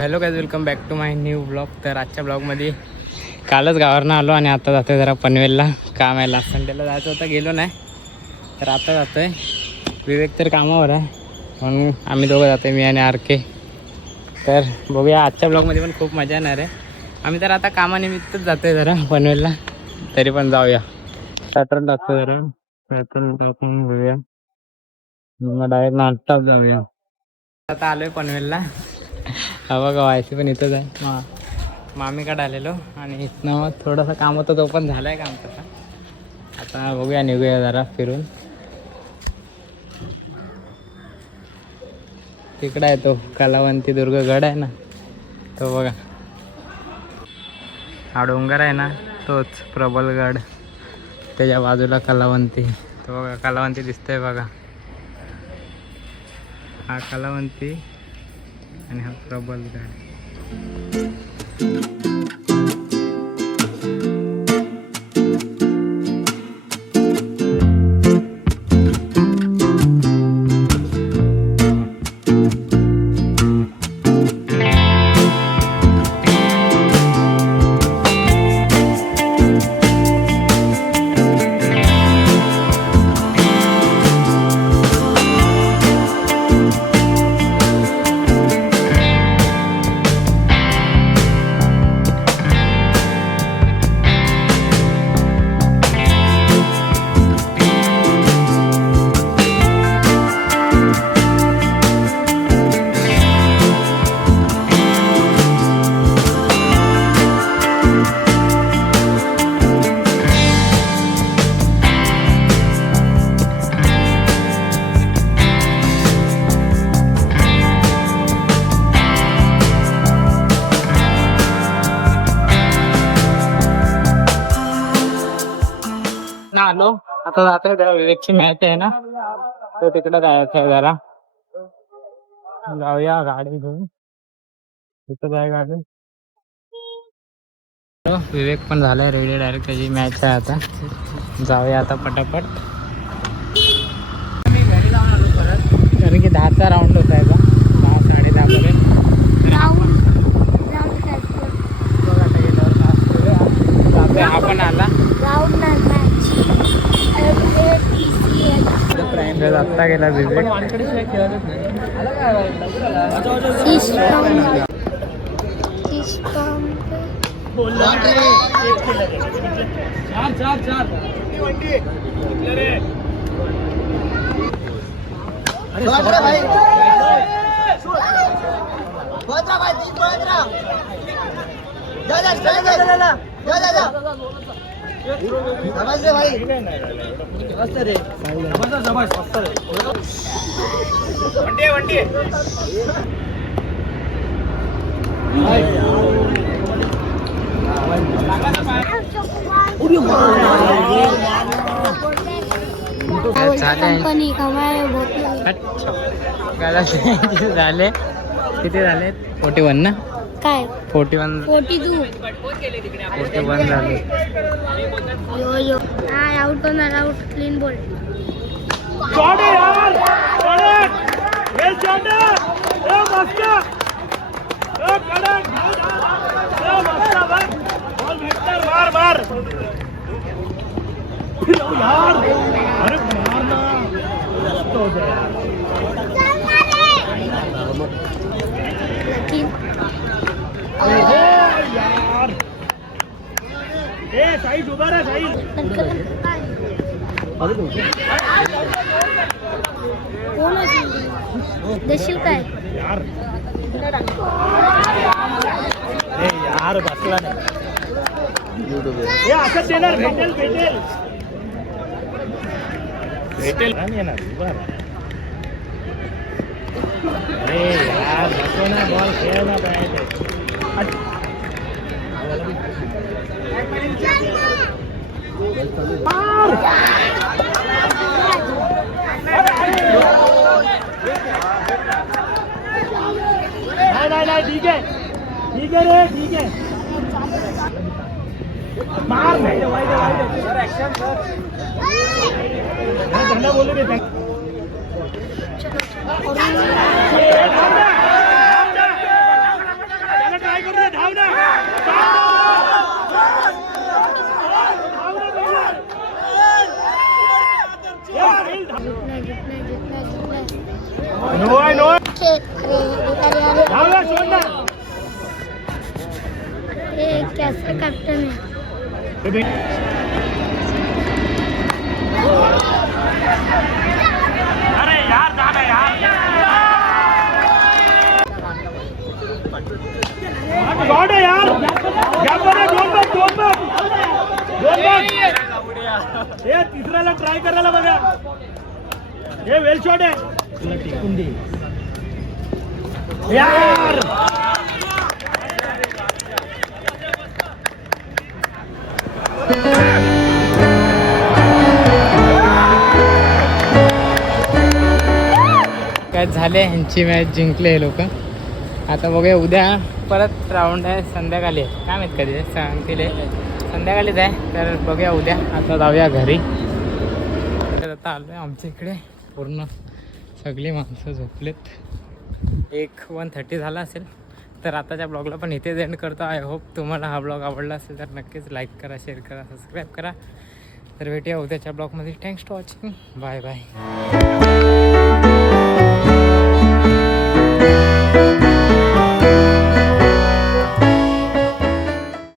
Hello guys, welcome back to my new blog. तर आजच्या ब्लॉगमध्ये कालच गावावरनं आलो आणि आता जातो जरा पनवेलला काम यायला. संडेला जायचं होतं, गेलो नाही, तर आता जातो आहे. विवेक तर कामावर आहे म्हणून आम्ही दोघं जातो आहे, मी आणि आर के. तर बघूया, आजच्या ब्लॉगमध्ये पण खूप मजा येणार आहे. आम्ही तर आता कामानिमित्तच जातो आहे जरा पनवेलला, तरी पण जाऊया. पॅटर्न टाकतो जरा, पॅटर्न टाकून बघूया, मग डायरेक्ट नाश्ताच जाऊया. आता आलो आहे पनवेलला. हा बघा, व्हायची पण इथंच आहे. मामीकडे आलेलो आणि इथनं मग थोडंसं काम होतं, तो पण झालं आहे काम तसा. आता बघूया, निघूया जरा फिरून. तिकडं आहे तो कलावंती दुर्गगड आहे ना, तो बघा. हा डोंगर आहे ना, तोच प्रबलगड. त्याच्या बाजूला कलावंती, तो बघा कलावंती दिसतंय बघा. हा कलावंती आणि हा प्रबलगड. आलो आता जातोय जरा, विवेकची मॅच आहे ना, तो तिकडे जायचं आहे जरा. जाऊया गाडी घेऊन, तिथं जाय गाडी. विवेक पण झालाय रेडी, डायरेक्ट त्याची मॅच आहे आता. जाऊया आता पटापट. मी घरी जाऊन आलो परत, कारण की 10चा राऊंड होता आहे का, 10-10:30 पर्यंत. हा पण आला. आत्ता गेला विवेक. झाले किती झाले? 41 ना? काय 41? 41 झाले. आउट होणार, आउट. Clean ball. देशील काय यार? बसला नाही. भेटेल नाही येणार. अरे यार, बसो ना, बॉल खेळला पाहिजे. नाही, ठीक आहे रे, ठीक आहे. मार नाही बोलू दे. ये कैसा कैप्टन है अरे यार जाना यार गॉड है यार हे तिसऱ्याला ट्राय करायला बघा हे वेल शॉट आहे यार काय झाले ह्यांची मॅच जिंकले हे लोक. आता बघूया उद्या परत राऊंड आहे संध्याकाळी आहे. काय माहीत कधी आहे सांगतील संध्याकाळीच आहे. तर बघूया उद्या. आता जाऊया घरी. तर आता आलो आहे आमच्या इकडे पूर्ण सगळी माणसं झोपलेत. 1:30 झाला असेल. तर आताच्या ब्लॉगला पण इथेच एंड करतो. आय होप तुम्हाला हा ब्लॉग आवडला असेल तर नक्कीच लाईक करा, शेअर करा, सबस्क्राईब करा. तर भेटूया उद्याच्या ब्लॉगमध्ये. Thanks for watching. Bye bye.